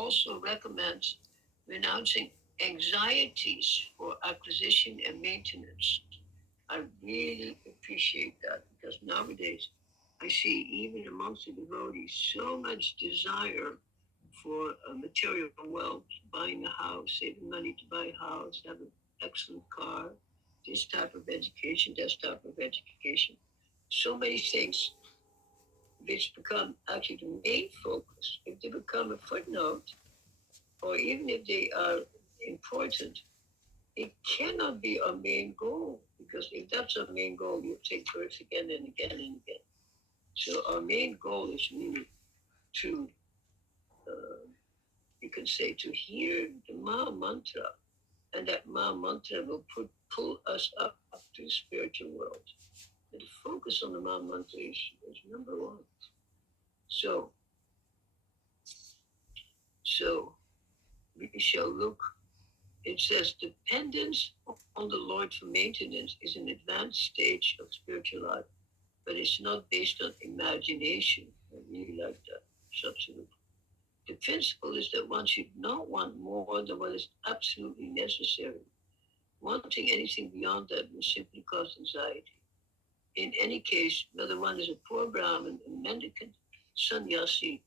also recommends renouncing anxieties for acquisition and maintenance. I really appreciate that because nowadays I see even amongst the devotees so much desire for material wealth, buying a house, saving money to buy a house, have an excellent car, this type of education, that type of education. So many things which become actually the main focus. If they become a footnote, or even if they are important, it cannot be our main goal, because if that's our main goal, you'll take birth again and again and again. So our main goal is really to, you can say, to hear the Ma mantra, and that Ma mantra will pull us up to the spiritual world. And the focus on the Ma mantra is number one. So we shall look. It says dependence on the Lord for maintenance is an advanced stage of spiritual life, but it's not based on imagination. I really like that. Absolutely. The principle is that one should not want more than what is absolutely necessary. Wanting anything beyond that will simply cause anxiety. In any case, whether one is a poor Brahmin, a mendicant, sannyasi,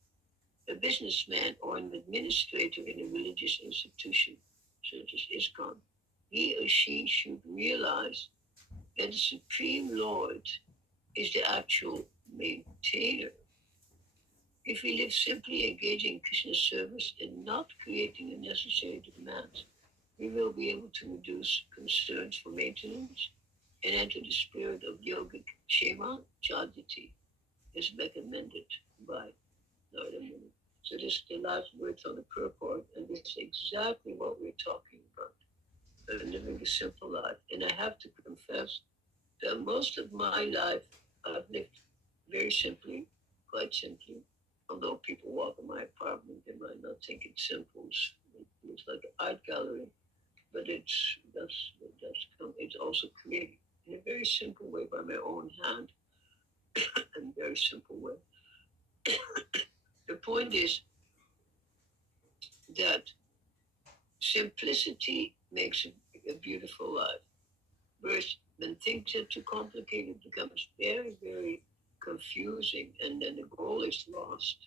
a businessman, or an administrator in a religious institution, such as ISKCON, he or she should realize that the Supreme Lord is the actual maintainer. If we live simply engaging in Krishna's service and not creating unnecessary demands, we will be able to reduce concerns for maintenance and enter the spirit of yogic Shema Jaditi, as recommended by Narad Suttra. So this is the last words on the purport, and this is exactly what we're talking about. Living a simple life. And I have to confess that most of my life I've lived very simply, quite simply. Although people walk in my apartment, they might not think it's simple. It looks like an art gallery, but it's also created in a very simple way by my own hand, and very simple way. The point is that simplicity makes a beautiful life. Whereas when things are too complicated, it becomes very, very confusing, and then the goal is lost.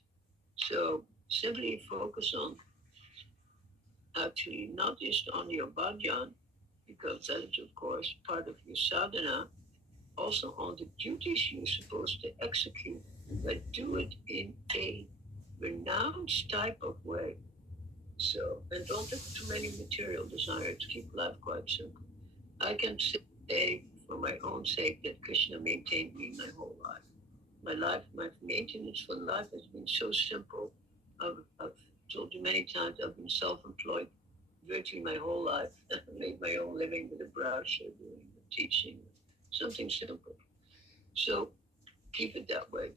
So simply focus on actually not just on your bhajan, because that is of course part of your sadhana, also on the duties you're supposed to execute, but do it in a renounced type of way. So, and don't have too many material desires. Keep life quite simple. I can say for my own sake that Krishna maintained me my whole life. My maintenance for life has been so simple. I've told you many times I've been self-employed virtually my whole life. I made my own living with a brush or doing teaching, something simple. So keep it that way.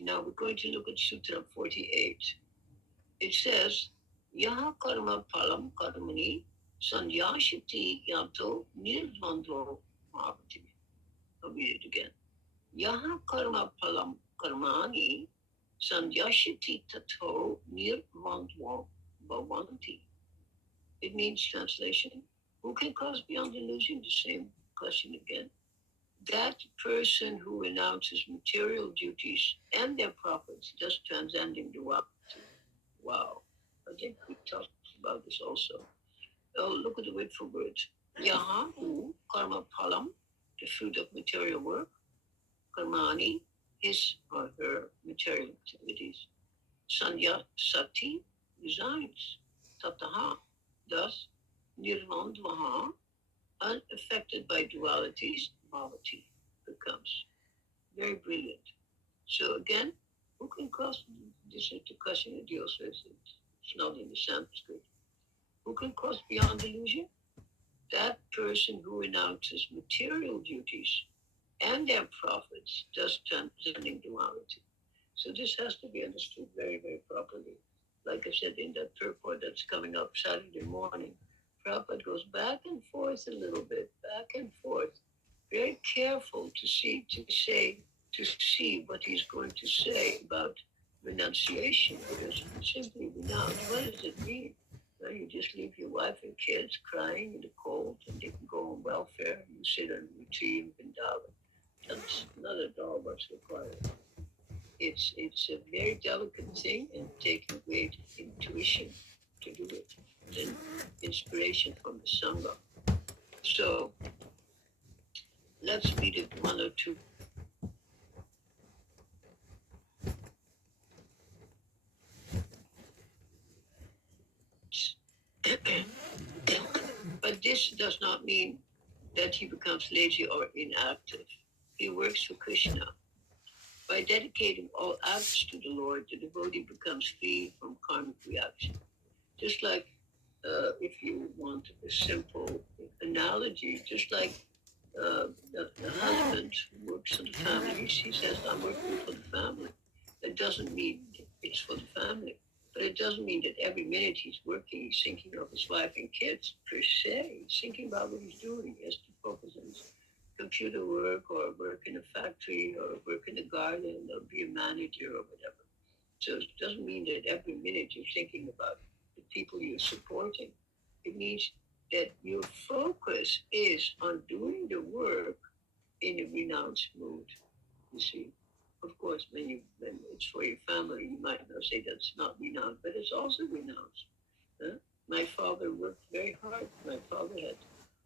Now we're going to look at Sutra 48. It says, Yaha karma palam karmani sanyashiti yato nirvandro bhavati. I'll read it again. Yaha karma palam karmani sanyashiti tato nirvandro bhavanti. It means, translation, who can cause beyond illusion? The same question again. That person who renounces material duties and their profits, thus transcending duality. Wow. I think we talked about this also. Oh, look at the word for word. Yahahu karma palam, the fruit of material work. Karmani, his or her material activities. Sanya sati, resigns. Tataha, thus, nirvandvaha, unaffected by dualities, bhavati, becomes. Very brilliant. So again, who can cross, this is the question that deals with, it's not in the Sanskrit. Who can cross beyond illusion? That person who renounces material duties and their profits, thus transcending duality. So this has to be understood very, very properly. Like I said in that purport that's coming up Saturday morning, Prabhupada goes back and forth a little bit, back and forth. Very careful to see what he's going to say about renunciation, because simply renounce, what does it mean? Well, you just leave your wife and kids crying in the cold, and they can go on welfare. You sit on your tree in Vrindavan. That's not at all what's required. It's a very delicate thing, and taking great intuition to do it, and inspiration from the Sangha. So let's read it one or two. But this does not mean that he becomes lazy or inactive. He works for Krishna. By dedicating all acts to the Lord, the devotee becomes free from karmic reaction. Just like if you want a simple analogy, just like the husband who works for the family, he says, I'm working for the family. That doesn't mean it's for the family. But it doesn't mean that every minute he's working, he's thinking of his wife and kids per se. He's thinking about what he's doing. He has to focus on his computer work or work in a factory or work in a garden or be a manager or whatever. So it doesn't mean that every minute you're thinking about the people you're supporting. It means that your focus is on doing the work in a renounced mood, you see. Of course, when it's for your family, you might not say that's not renounced, but it's also renounced. Huh? My father worked very hard. My father had,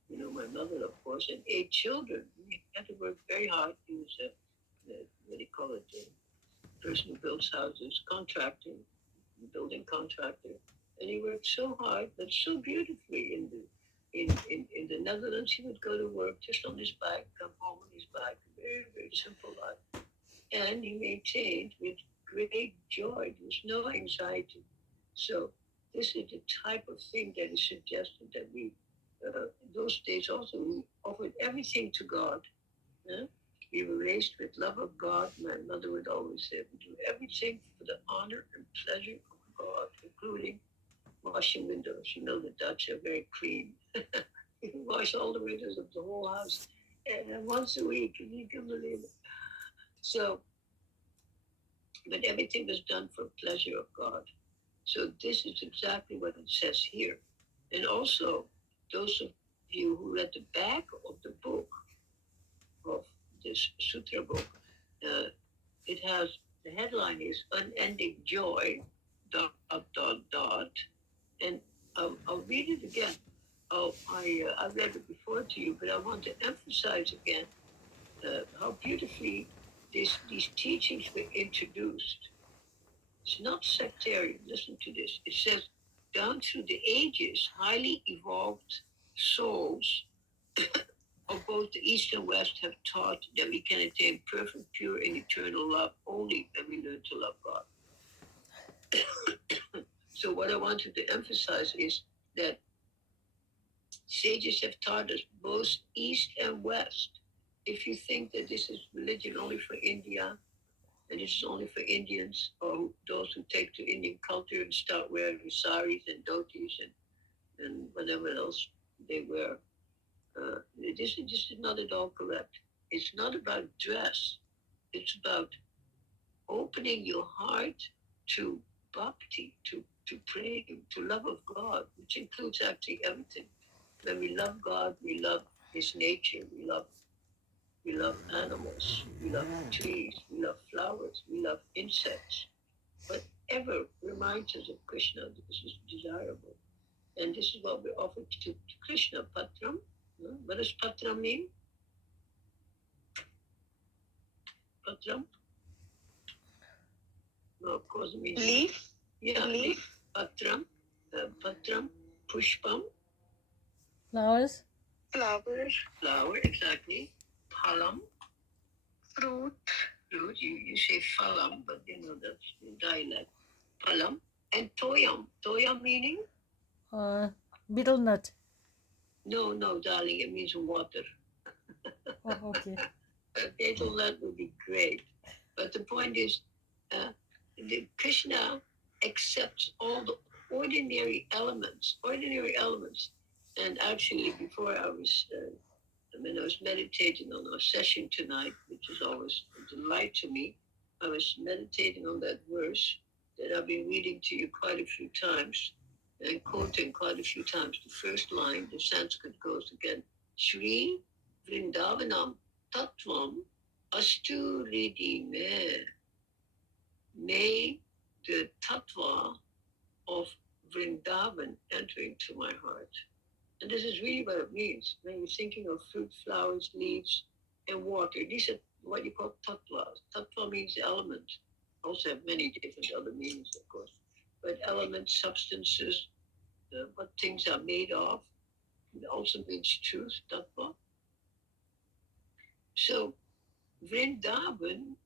my mother, of course, and 8 children. He had to work very hard. He was what do you call it, a person who builds houses, contracting, building contractor. And he worked so hard, but so beautifully in the Netherlands. He would go to work just on his bike, come home on his bike. Very, very simple life. And he maintained with great joy. There was no anxiety. So this is the type of thing that is suggested that we, those days also, we offered everything to God. Yeah? We were raised with love of God. My mother would always say, we do everything for the honor and pleasure of God, including washing windows. The Dutch are very clean. You can wash all the windows of the whole house and once a week, if you can believe it. So, but everything was done for pleasure of God. So this is exactly what it says here. And also, those of you who read the back of the book, of this sutra book, it has, the headline is Unending Joy, dot, dot, dot. And I'll read it again. I read it before to you, but I want to emphasize again how beautifully these teachings were introduced. It's not sectarian. Listen to this. It says, down through the ages, highly evolved souls of both the East and West have taught that we can attain perfect, pure, and eternal love only when we learn to love God. So what I wanted to emphasize is that sages have taught us both East and West. If you think that this is religion only for India, and this is only for Indians or those who take to Indian culture and start wearing saris and dhotis and whatever else they wear, this is not at all correct. It's not about dress. It's about opening your heart to bhakti, to praying, to love of God, which includes actually everything. When we love God, we love His nature, we love animals, we love trees, we love flowers, we love insects. Whatever reminds us of Krishna, this is desirable. And this is what we offer to Krishna, Patram. What does Patram mean? Patram? No, of course it means leaf. Yeah, leaf. Patram, Patram, Pushpam. Flowers. Flower, exactly. Phalam. Fruit. You say phalam, but that's the dialect. Phalam. And toyam. Toyam meaning? Betel nut. No, darling, it means water. Oh, okay. Betel nut would be great. But the point is, the Krishna accepts all the ordinary elements. And actually, before when I was meditating on our session tonight, which is always a delight to me, I was meditating on that verse that I've been reading to you quite a few times and quoting quite a few times. The first line, the Sanskrit goes again, Shri Vrindavanam Tattvam Astu Ridi Me. May the tattva of Vrindavan enter into my heart. And this is really what it means. When you're thinking of fruit, flowers, leaves, and water, these are what you call tattvas. Tattva means element. Also have many different other meanings, of course. But elements, substances, what things are made of, it also means truth, tattva. So Vrindavan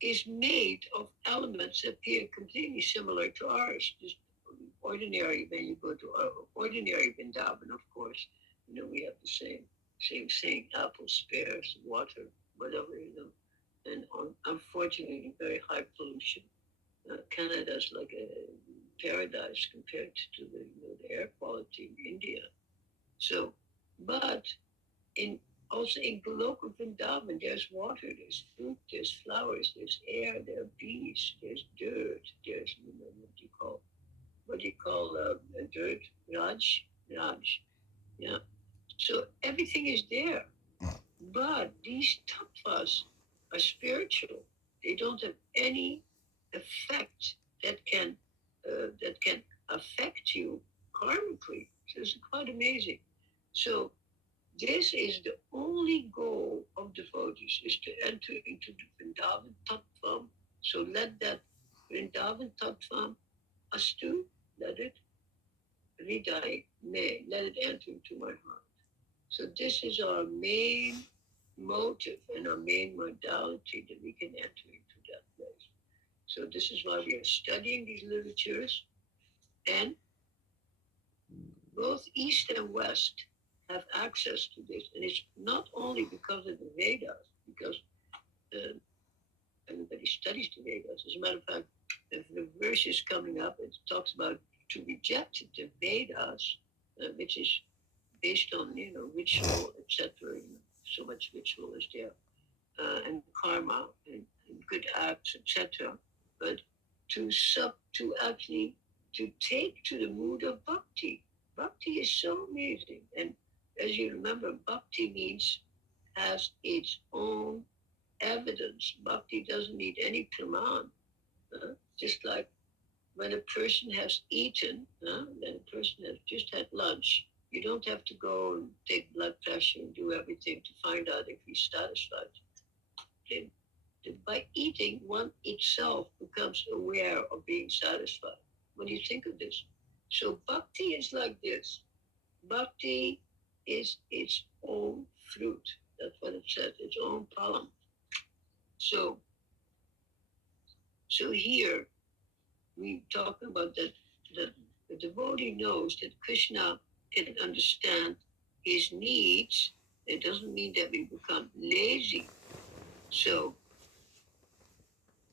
is made of elements that appear completely similar to ours. Just ordinary, when you go to ordinary Vrindavan, of course, we have the same thing, apples, pears, water, whatever, and unfortunately, very high pollution. Canada is like a paradise compared to the air quality in India. So, but in also in local Vrindavan, there's water, there's fruit, there's flowers, there's air, there are bees, there's dirt, there's what do you call dirt? Raj, yeah. So everything is there, but these tattvas are spiritual. They don't have any effect that can affect you karmically. So it's quite amazing. So this is the only goal of devotees, is to enter into the Vrindavan Tattvam. So let that Vrindavan Tattvam astu, let it let it enter into my heart. So this is our main motive and our main modality that we can enter into that place. So this is why we are studying these literatures, and both East and West have access to this. And it's not only because of the Vedas, because everybody studies the Vedas. As a matter of fact, if the verse is coming up, it talks about to reject the Vedas, which is based on ritual, etc. So much ritual is there, and karma and good acts, etc. But to actually to take to the mood of bhakti. Bhakti is so amazing, and as you remember, bhakti has its own evidence. Bhakti doesn't need any praman. Just like when a person has eaten, when a person has just had lunch, you don't have to go and take blood pressure and do everything to find out if he's satisfied. Okay? By eating, one itself becomes aware of being satisfied. When you think of this, so bhakti is like this. Bhakti is its own fruit. That's what it says. Its own palam. So here we talk about that the devotee knows that Krishna can understand his needs. It doesn't mean that we become lazy. So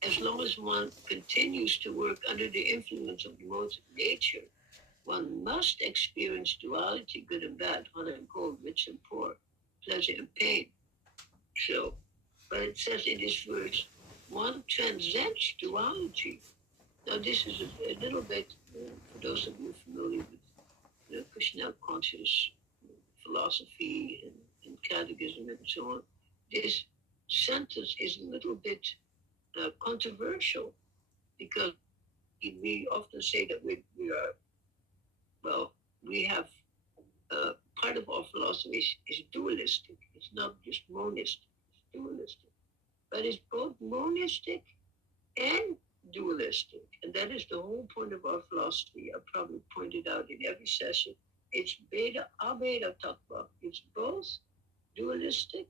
as long as one continues to work under the influence of the modes of nature, one must experience duality, good and bad, hot and cold, rich and poor, pleasure and pain. So, but it says in this verse, one transcends duality. Now, this is a little bit, for those of you familiar with Krishna conscious philosophy and catechism and so on, this sentence is a little bit controversial, because we often say that we have part of our philosophy is dualistic. It's not just monistic, it's dualistic. But it's both monistic and dualistic. And that is the whole point of our philosophy. I probably pointed out in every session. It's Abheda Tattva. It's both dualistic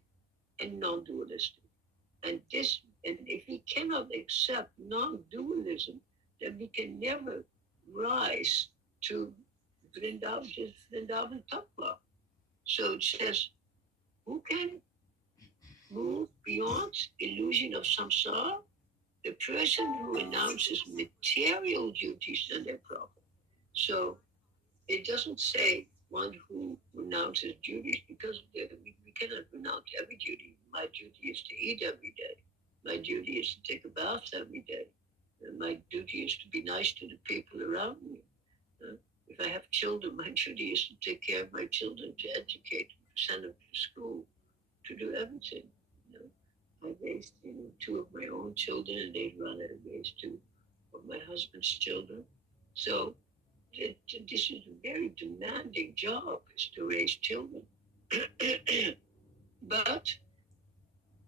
and non-dualistic. And if we cannot accept non-dualism, then we can never rise to Vrindavan Tattva. So it says, who can move beyond illusion of samsara? The person who announces material duties and their problem. So it doesn't say one who renounces duties, because we cannot renounce every duty. My duty is to eat every day. My duty is to take a bath every day. My duty is to be nice to the people around me. If I have children, my duty is to take care of my children, to educate them, to send them to school, to do everything. You know, I raised two of my own children, and later on I raised two of my husband's children. So this is a very demanding job, is to raise children. But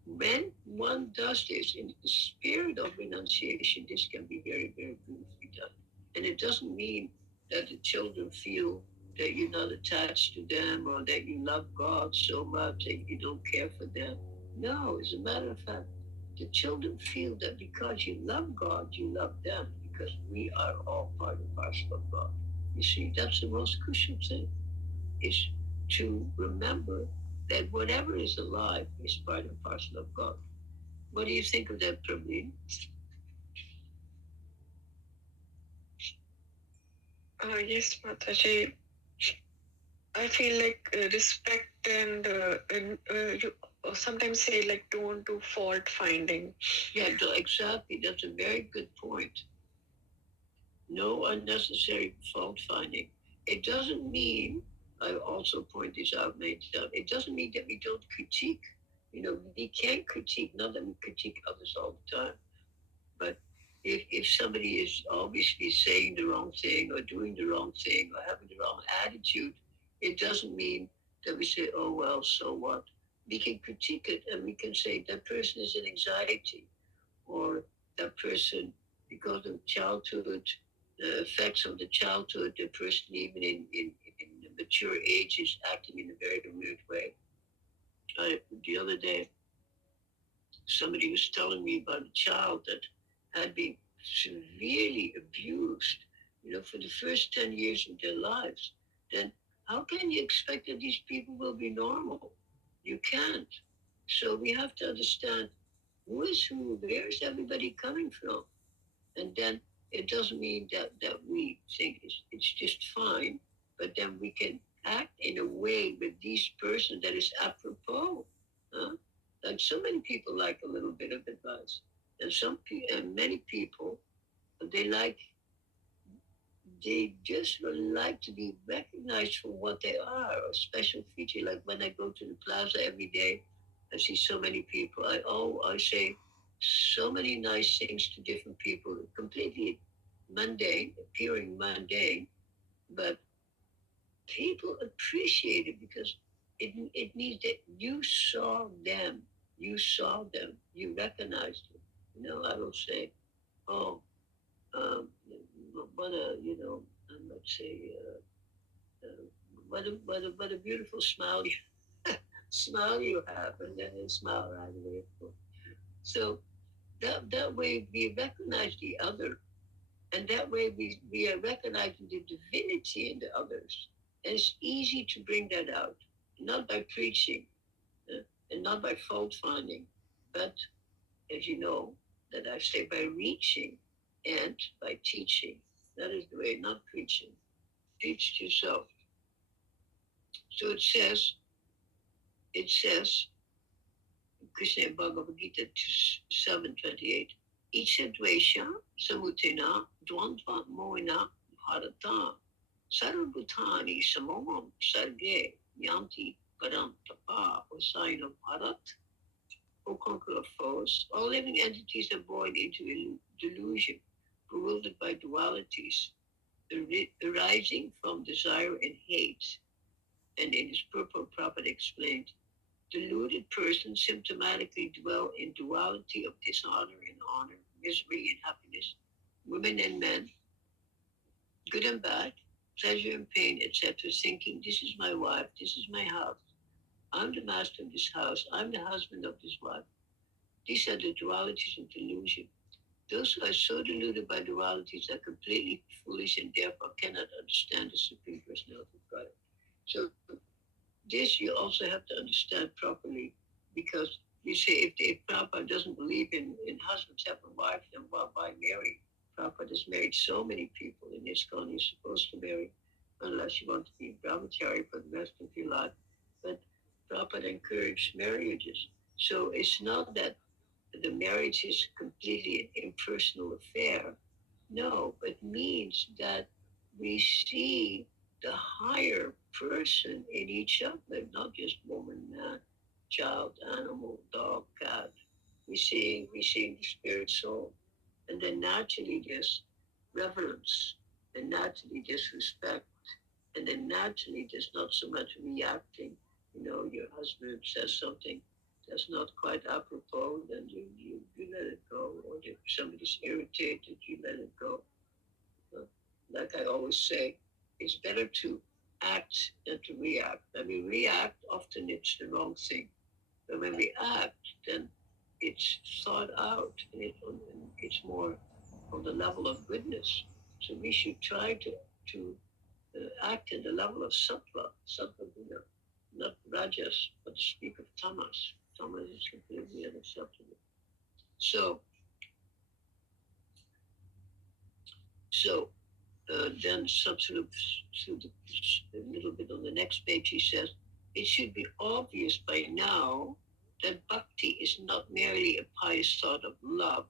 when one does this in the spirit of renunciation, this can be very, very beautifully done. And it doesn't mean that the children feel that you're not attached to them or that you love God so much that you don't care for them. No, as a matter of fact, the children feel that because you love God, you love them, because we are all part and parcel of God. You see, that's the most crucial thing, is to remember that whatever is alive is part and parcel of God. What do you think of that, Praveen? Yes, Mataji. I feel like respect and you sometimes say like don't do fault finding. Yeah, exactly. That's a very good point. No unnecessary fault finding. It doesn't mean, I also point this out many times, it doesn't mean that we don't critique. We can critique, not that we critique others all the time, but if somebody is obviously saying the wrong thing or doing the wrong thing or having the wrong attitude, it doesn't mean that we say, oh, well, so what? We can critique it and we can say that person is in anxiety, or that person, because of childhood, the effects of the childhood, the person even in the mature age is acting in a very weird way. The other day, somebody was telling me about a child that had been severely abused, for the first 10 years of their lives. Then how can you expect that these people will be normal? You can't. So we have to understand who is who, where is everybody coming from? And then it doesn't mean that we think it's just fine, but then we can act in a way with these persons that is apropos. Huh? Like so many people like a little bit of advice, and and many people, they like they just would like to be recognized for what they are, a special feature. Like when I go to the plaza every day, I see so many people. I say so many nice things to different people, completely mundane, appearing mundane, but people appreciate it because it means that you saw them, you recognized them. I will say, oh, um, what a, let's say, what a beautiful smile smile you have, and then they smile right away. So that way we recognize the other, and that way we are recognizing the divinity in the others. And it's easy to bring that out, not by preaching, and not by fault finding, but as you know, that I say by reaching and by teaching. That is the way, not preaching. Teach yourself. So it says, Krishna Bhagavad Gita 7:28. Each dvesha samutena dvandva moina bharata sarvabhutani samomam sarge yanti param tapa osaino bharat. O conqueror of foes, all living entities are born into delusion, bewildered by dualities, arising from desire and hate. And in his purport, Prabhupada explained, deluded persons symptomatically dwell in duality of dishonor and honor, misery and happiness, women and men, good and bad, pleasure and pain, etc., thinking, this is my wife, this is my house, I'm the master of this house, I'm the husband of this wife. These are the dualities of delusion. Those who are so deluded by dualities are completely foolish and therefore cannot understand the Supreme Personality of God. So this you also have to understand properly, because you say if Prabhupada doesn't believe in husbands having wives, then why marry? Prabhupada has married so many people in ISKCON. You're supposed to marry unless you want to be a brahmachari for the rest of your life. But Prabhupada encouraged marriages. So it's not that the marriage is completely an impersonal affair. No, it means that we see the higher person in each other, not just woman, man, child, animal, dog, cat. We see the spirit soul. And then naturally there's reverence, and naturally there's respect, and then naturally there's not so much reacting. Your husband says something that's not quite apropos, then you let it go. Or if somebody's irritated, you let it go. Uh, Like I always say, it's better to act than to react. When we react, often it's the wrong thing. But when we act, then it's thought out, and it's more on the level of goodness. So we should try to act at the level of sattva guna, not rajas, but to speak of tamas. Tamas is completely unacceptable. So, then Satsuru, a little bit on the next page, he says, it should be obvious by now that bhakti is not merely a pious thought of love,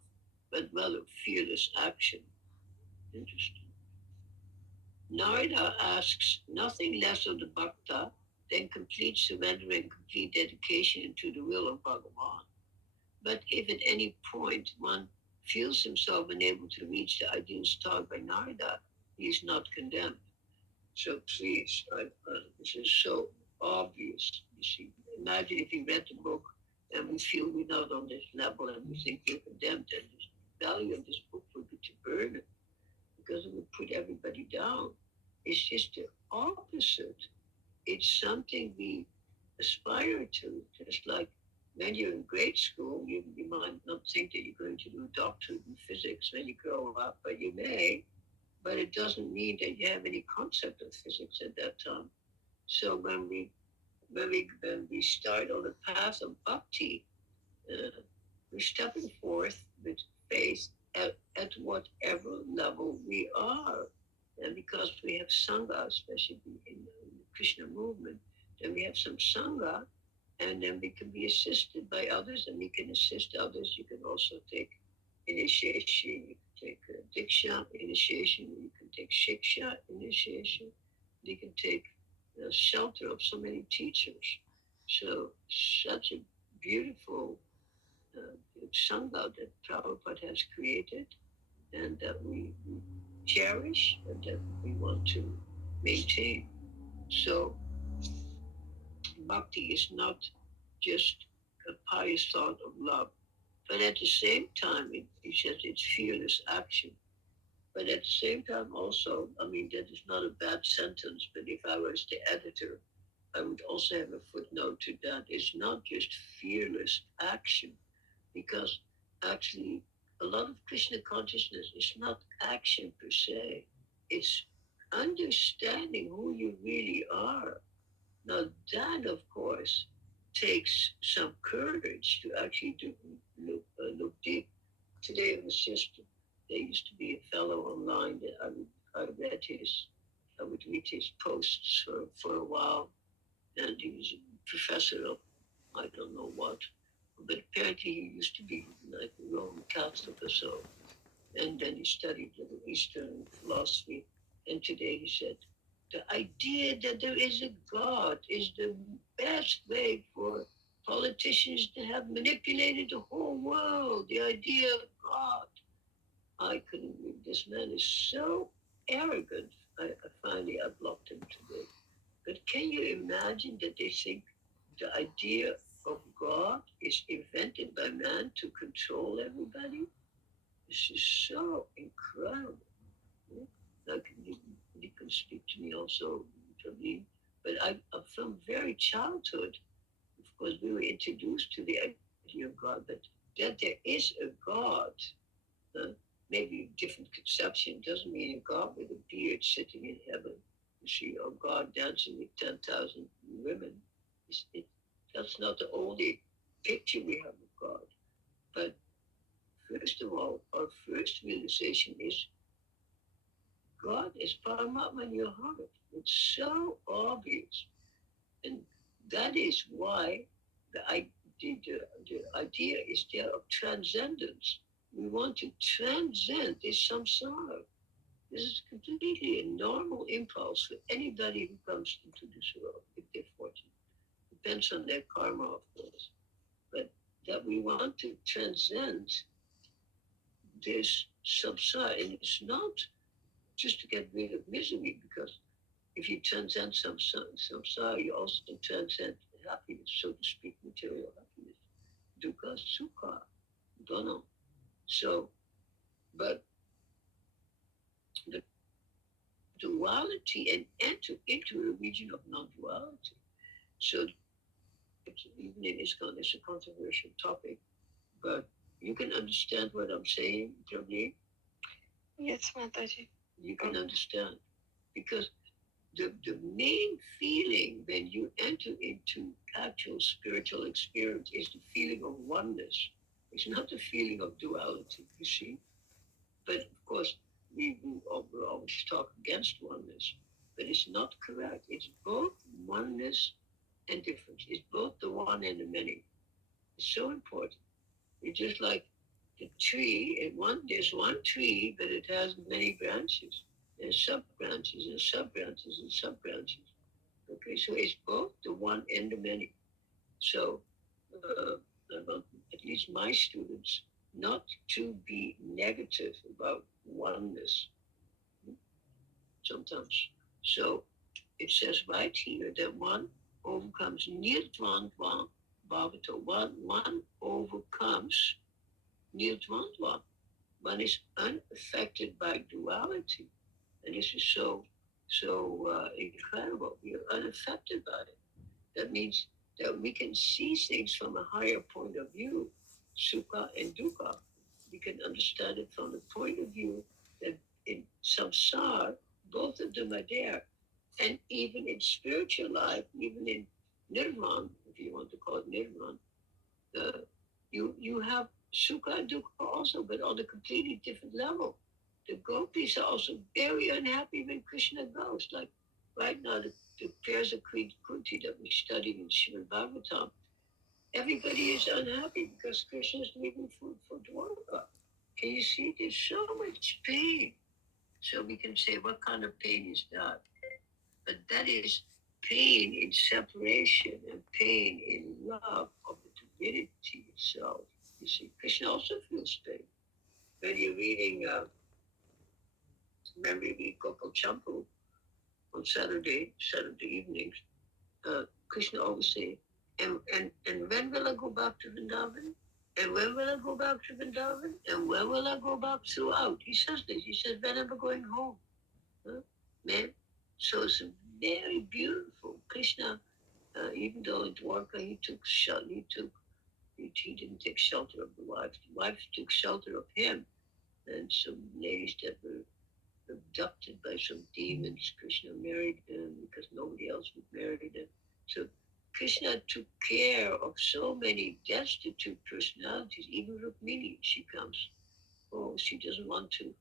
but rather fearless action. Interesting. Narada asks nothing less of the bhakta than complete surrender and complete dedication to the will of Bhagavan. But if at any point one feels himself unable to reach the ideals taught by Narada, he is not condemned. So please, this is so obvious. You see, imagine if you read the book and we feel we're not on this level and we think we're condemned, and the value of this book would be to burn it because it would put everybody down. It's just the opposite. It's something we aspire to. Just like when you're in grade school, you might not think that you're going to do a doctorate in physics when you grow up, but you may. But it doesn't mean that you have any concept of physics at that time. So when we start on the path of bhakti, we're stepping forth with faith at whatever level we are. And because we have Sangha, especially in the Krishna movement, then we have some Sangha, and then we can be assisted by others, and we can assist others. You can also take initiation, you can take Diksha initiation, you can take Shiksha initiation, you can take shelter of so many teachers. So, such a beautiful Sangha that Prabhupada has created and that we cherish and that we want to maintain. So, bhakti is not just a pious thought of love, but at the same time, he says it's fearless action. But at the same time, also, I mean, that is not a bad sentence, but if I was the editor, I would also have a footnote to that. It's not just fearless action, because actually a lot of Krishna consciousness is not action per se. It's understanding who you really are. Now that, of course, takes some courage to actually look deep. Today in the system, there used to be a fellow online that I would read his posts for a while, and he was a professor of I don't know what, but apparently he used to be like a Roman Catholic or so, and then he studied Middle Eastern philosophy, and today he said, the idea that there is a God is the best way for politicians to have manipulated the whole world. The idea of God. I couldn't believe this man is so arrogant. I blocked him today. But can you imagine that they think the idea of God is invented by man to control everybody? This is so incredible. Yeah? Like you can speak to me also, Praveen. But from very childhood, of course, we were introduced to the idea of God, but that there is a God, uh, maybe a different conception doesn't mean a God with a beard sitting in heaven. You see, or God dancing with 10,000 women. It, that's not the only picture we have of God. But first of all, our first realization is God is Paramatma in your heart. It's so obvious. And that is why the idea is there of transcendence. We want to transcend this samsara. This is completely a normal impulse for anybody who comes into this world, if they're fortunate. Depends on their karma, of course. But that we want to transcend this samsara, and it's not just to get rid of misery, because if you transcend samsara, you also transcend happiness, so to speak, material happiness. Dukkha, sukha, dono. So, but the duality and enter into a region of non-duality. So, even in ISKCON, it's a controversial topic, but you can understand what I'm saying, Praveen? Yes, Mataji. You can understand. Because the main feeling when you enter into actual spiritual experience is the feeling of oneness. It's not the feeling of duality, you see? But of course, we always talk against oneness, but it's not correct. It's both oneness and difference. It's both the one and the many. It's so important. It's just like the tree, there's one tree, but it has many branches. There's sub branches and sub branches and sub branches. Okay, so it's both the one and the many. So, uh, I want at least my students not to be negative about oneness sometimes. So it says right here that one overcomes nirtvandva bhavata. One overcomes nirtvandva. One is unaffected by duality. And this is so incredible. We are unaffected by it. That means that we can see things from a higher point of view, sukha and dukkha. We can understand it from the point of view that in samsara, both of them are there. And even in spiritual life, even in nirvana, if you want to call it nirvana, you have sukha and dukkha also, but on a completely different level. The gopis are also very unhappy when Krishna goes. Like right now, the pairs of Kunti that we studied in Srimad Bhagavatam, everybody is unhappy because Krishna is leaving for Dwarka. Can you see? There's so much pain. So we can say, what kind of pain is that? But that is pain in separation and pain in love of the divinity itself. You see, Krishna also feels pain. When you're reading, remember you read Gopal Champu on Saturday evenings, Krishna always say, and when will I go back to Vrindavan? And when will I go back to Vrindavan? And when will I go back throughout? He says this. He says, when am I going home? Huh? Man, so it's very beautiful. Krishna, even though in Dwarka he took shelter, he didn't take shelter of the wife. The wife took shelter of him, and some ladies that were abducted by some demons. Krishna married them because nobody else would marry them. So Krishna took care of so many destitute personalities. Even Rukmini, she comes. Oh, she doesn't want to.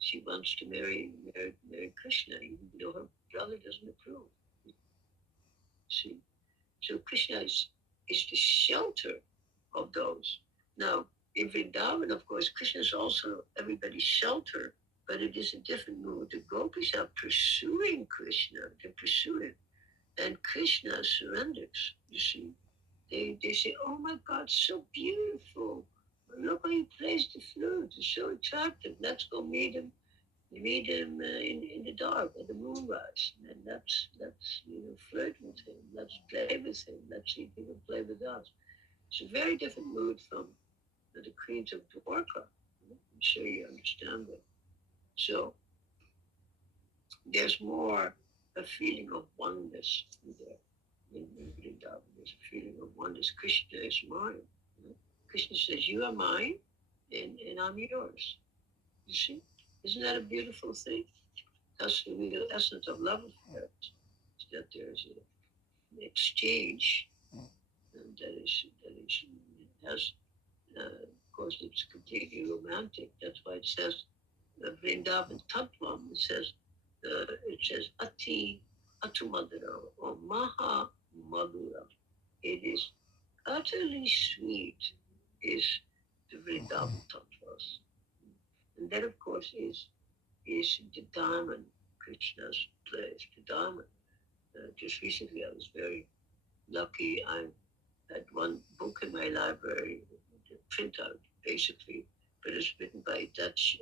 She wants to marry Krishna, even though her brother doesn't approve. See, so Krishna is the shelter of those. Now, in Vrindavan, of course, Krishna is also everybody's shelter, but it is a different mood. The gopis are pursuing Krishna, they're pursuing, and Krishna surrenders, you see. They say, oh my God, so beautiful. Look how he plays the flute. It's so attractive. Let's go meet him in the dark at the moonrise. And let's flirt with him. Let's play with him. Let's see if he can play with us. It's a very different mood from the queens of Dwarka. I'm sure you understand that. So there's more a feeling of oneness there in Vrindavan. There's a feeling of oneness. Krishna is mine. Krishna says, you are mine and I'm yours. You see? Isn't that a beautiful thing? That's the real essence of love affairs. Is that there's an exchange, and has, of course, it's completely romantic. That's why it says Vrindavan Tattvam. It says Ati Atumadura or Maha Madura. It is utterly sweet is the Vrindavan Tattvas. And that, of course, is the diamond, Krishna's place, the diamond. Just recently, I was very lucky. I had one book in my library, the printout, basically, but it's written by Dutch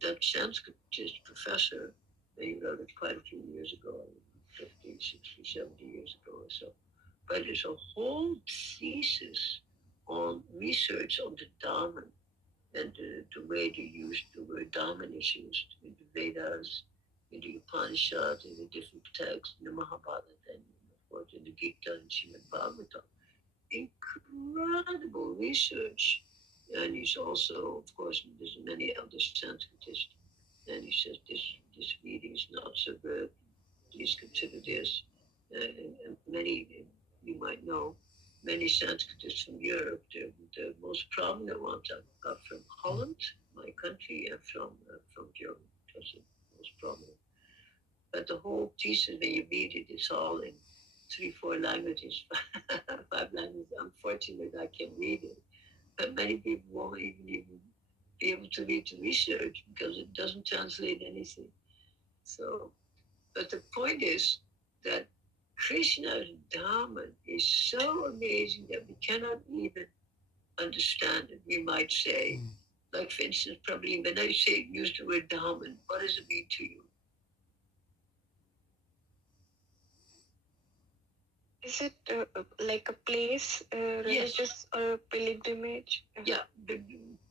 Sanskritist professor. He wrote it quite a few years ago, 50, 60, 70 years ago or so. But it's a whole thesis on research on the Dharma and the way the word Dharma is used in the Vedas, in the Upanishads, in the different texts, in the Mahabharata, and of course in the Gita and Srimad Bhagavatam. Incredible research. And he's also, of course, there's many other Sanskritist, and he says this reading is not so good. Please consider this. And many, you might know, many Sanskritists from Europe, the most prominent ones are from Holland, my country, and from Germany. That's the most prominent. But the whole thesis, when you read it, it's all in 3, 4 languages, 5 languages. Unfortunately, I can't read it. But many people won't even be able to read the research because it doesn't translate anything. So, but the point is that Krishna's Dharma is so amazing that we cannot even understand it. We might say, like for instance, probably when I say use the word Dharma, what does it mean to you? Is it like a place, Yes. religious or pilgrimage? Yeah,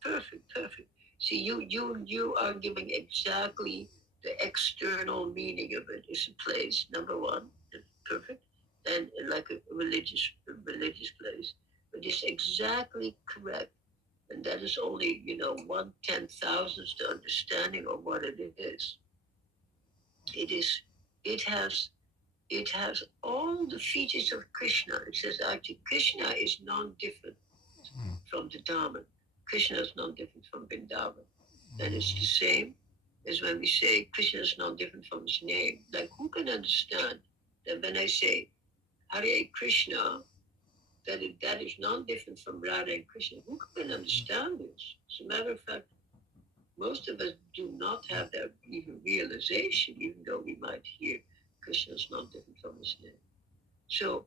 perfect. See, you are giving exactly the external meaning of it. It's a place, number one, perfect, and like a religious place. But it's exactly correct, and that is only 1/10,000th the understanding of what it is. It is. It has. It has all the features of Krishna. It says actually Krishna is non-different from the Dharma. Krishna is non-different from Vrindavan. And it's the same as when we say Krishna is non-different from his name. Like who can understand that when I say Hare Krishna, that is non-different from Radha and Krishna? Who can understand this? As a matter of fact, most of us do not have that even realization, even though we might hear Krishna is non-different from his name. So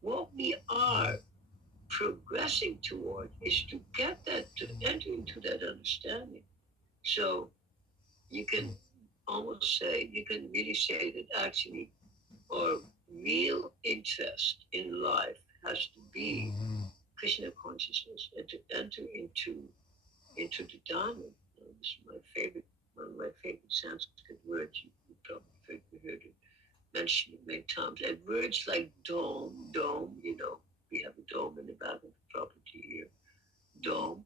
what we are progressing toward is to get that, to enter into that understanding. So you can almost say, you can really say that actually our real interest in life has to be Krishna consciousness and to enter into the Dharma. This is one of my favorite Sanskrit words. You probably heard it mentioned it many times. And words like dome, we have a dome in the back of the property here, dome,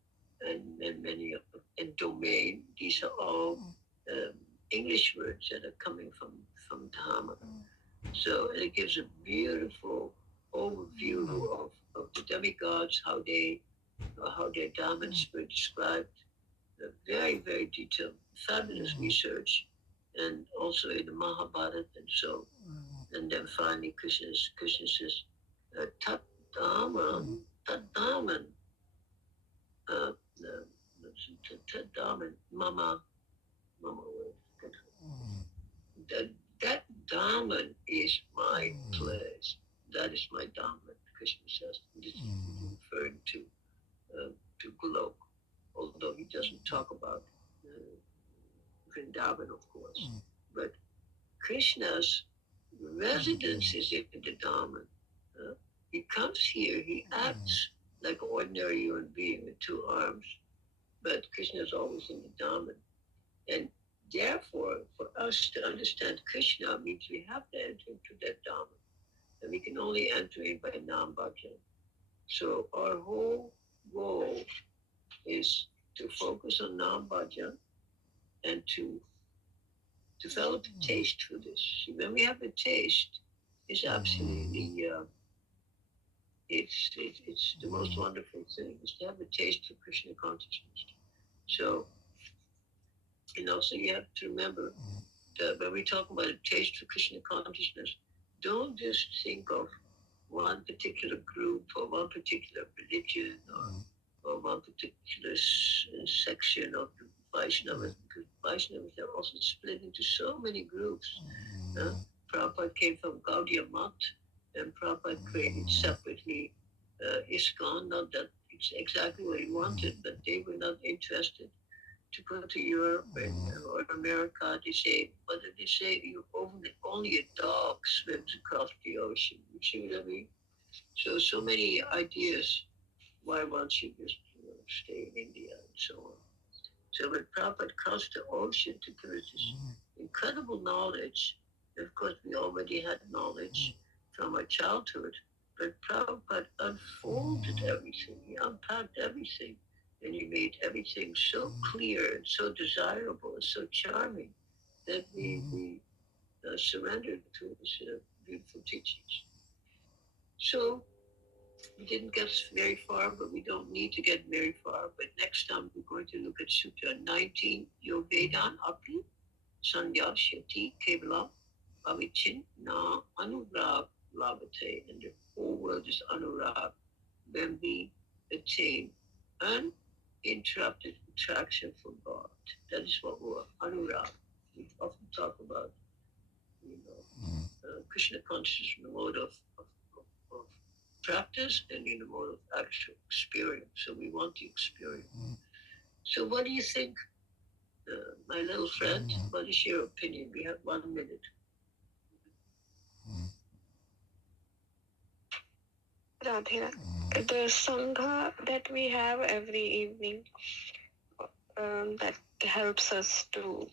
and many of them, and domain. These are all um, English words that are coming from Dharma. So it gives a beautiful overview of the demigods, how their dharmas were described. Very, very detailed, fabulous research, and also in the Mahabharata. And so, and then finally Krishna says, Tat Dharman, uh, Mama, that Dharma is my place. That is my Dharma, Krishna says. This is referring to Golok, although he doesn't talk about Vrindavan, of course. But Krishna's residence is in the Dharma. He comes here, he acts like an ordinary human being with 2 arms, but Krishna is always in the Dharma. And therefore, for us to understand Krishna means we have to enter into that Dharma. And we can only enter in by Nam Bhajan. So our whole goal is to focus on Nam Bhajan and to develop a taste for this. See, when we have a taste, it's absolutely, it's the most wonderful thing, is to have a taste for Krishna consciousness. So, so you have to remember that when we talk about a taste for Krishna consciousness, don't just think of one particular group or one particular religion or one particular section of the Vaishnavas, because Vaishnavas are also split into so many groups. Prabhupada came from Gaudiya Math, and Prabhupada created separately ISKCON. Not that it's exactly what he wanted, but they were not interested to go to Europe or America. They say, what did they say? Only a dog swims across the ocean. You see what I mean? So many ideas. Why won't you just stay in India and so on? So when Prabhupada crossed the ocean to give us this incredible knowledge, of course we already had knowledge from our childhood, but Prabhupada unfolded everything. He unpacked everything, and he made everything so clear and so desirable and so charming that we surrendered to his beautiful teachings. So we didn't get very far, but we don't need to get very far. But next time we're going to look at Sutra 19, Yovedan Api, Sanya Shati Kevala, Avichin Na Anurag Lavate, and the whole world is Anurag, when we attain uninterrupted attraction from God. That is what we're Anurag. We often talk about, Krishna consciousness in the mode of practice and in the mode of actual experience. So we want the experience. So what do you think, my little friend? What is your opinion? We have 1 minute. Radhe Radhe. The Sangha that we have every evening, that helps us to,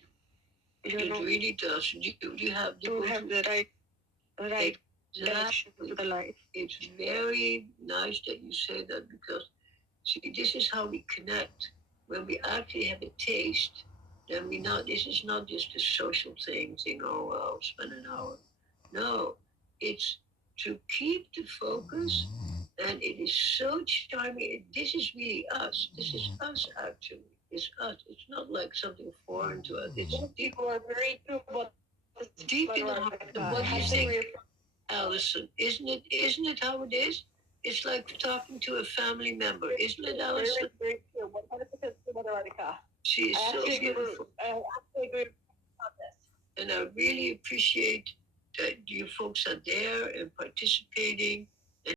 It really does. You have to have the right direction to the life. It's very nice that you say that, because, see, this is how we connect. When we actually have a taste, then this is not just a social thing, oh, well, I'll spend an hour. No, it's to keep the focus, and it is so charming. This is really us. This is us, actually. It's us. It's not like something foreign to us. It's deep. Deep in the heart. What do you think, Allison? Isn't it how it is? It's like talking to a family member, isn't it, Allison? Very true. 100% Radhika. She is so beautiful. I absolutely agree on this. And I really appreciate that you folks are there and participating.